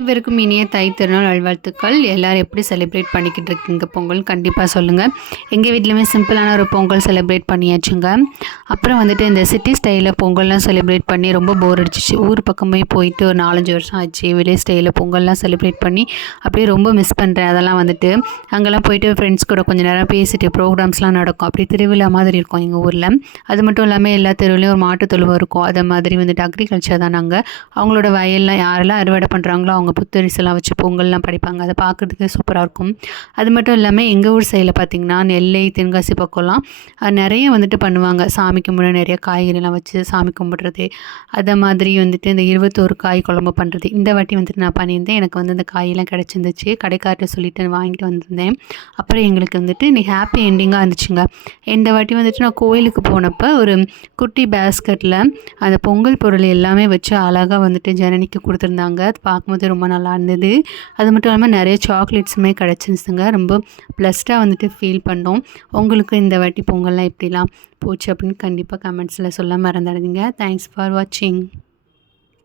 அனைவருக்கும் இனிய தை திருநாள் நல்வாழ்த்துக்கள். எல்லாரும் எப்படி செலிப்ரேட் பண்ணிக்கிட்டு இருக்கீங்க பொங்கல் கண்டிப்பாக சொல்லுங்கள். எங்கள் வீட்லையுமே சிம்பிளான ஒரு பொங்கல் செலிப்ரேட் பண்ணியாச்சுங்க. அப்புறம் வந்துட்டு இந்த சிட்டி ஸ்டைலில் பொங்கல்லாம் செலிப்ரேட் பண்ணி ரொம்ப போர் அடிச்சிச்சு. ஊர் பக்கமே போயிட்டு ஒரு 4-5 வருஷம் ஆச்சு. வில்லேஜ் ஸ்டைலில் பொங்கல்லாம் செலிப்ரேட் பண்ணி அப்படியே ரொம்ப மிஸ் பண்ணுறேன். அதெல்லாம் வந்துட்டு அங்கெல்லாம் போயிட்டு ஃப்ரெண்ட்ஸ் கூட கொஞ்சம் நேரம் பேசிட்டு ப்ரோக்ராம்ஸ்லாம் நடக்கும். அப்படியே திருவிழா மாதிரி இருக்கும் எங்கள் ஊரில். அது மட்டும் இல்லாமல் எல்லா தெருவுலையும் ஒரு மாட்டு தொழுவம் இருக்கும். அதை மாதிரி வந்துட்டு அக்ரிகல்ச்சர் தான் நாங்கள். அவங்களோட வயல்லாம் யாரெல்லாம் அறுவடை பண்ணுறாங்களோ அவங்க புத்தரிசெல்லாம் வச்சு பொங்கல்லாம் படைப்பாங்க. அதை பார்க்குறதுக்கு சூப்பராக இருக்கும். அது மட்டும் இல்லாமல் எங்கள் ஊர் சைடில் பார்த்திங்கன்னா நெல்லை தென்காசி பக்கம்லாம் நிறைய வந்துட்டு பண்ணுவாங்க. சாமி கும்பிட நிறைய காய்கறிலாம் வச்சு சாமி கும்பிட்றது, அதை மாதிரி வந்துட்டு இந்த 21 காய் குழம்பு பண்ணுறது. இந்த வாட்டி வந்துட்டு நான் பண்ணியிருந்தேன். எனக்கு வந்து அந்த காயெல்லாம் கிடச்சிருந்துச்சு. கடைக்கார்ட்ட சொல்லிட்டு வாங்கிட்டு வந்திருந்தேன். அப்புறம் எங்களுக்கு வந்துட்டு இன்னைக்கு ஹாப்பி எண்டிங்காக இருந்துச்சுங்க. இந்த வாட்டி வந்துட்டு நான் கோயிலுக்கு போனப்போ ஒரு குட்டி பேஸ்கெட்டில் அந்த பொங்கல் பொருள் எல்லாமே வச்சு அழகாக வந்துட்டு ஜனனிக்கு கொடுத்துருந்தாங்க. அது பார்க்கும்போது ரொம்ப நல்லா இருந்தது. அது மட்டும் இல்லாமல் நிறைய சாக்லேட்ஸுமே கிடச்சிருந்துச்சுங்க. ரொம்ப ப்ளஸ்டாக வந்துட்டு ஃபீல் பண்ணோம். உங்களுக்கு இந்த வாட்டி பொங்கல்லாம் எப்படிலாம் போச்சு அப்படின்னு கண்டிப்பாக கமெண்ட்ஸில் சொல்ல மறந்துடாதீங்க. தேங்க்ஸ் ஃபார் வாட்சிங்.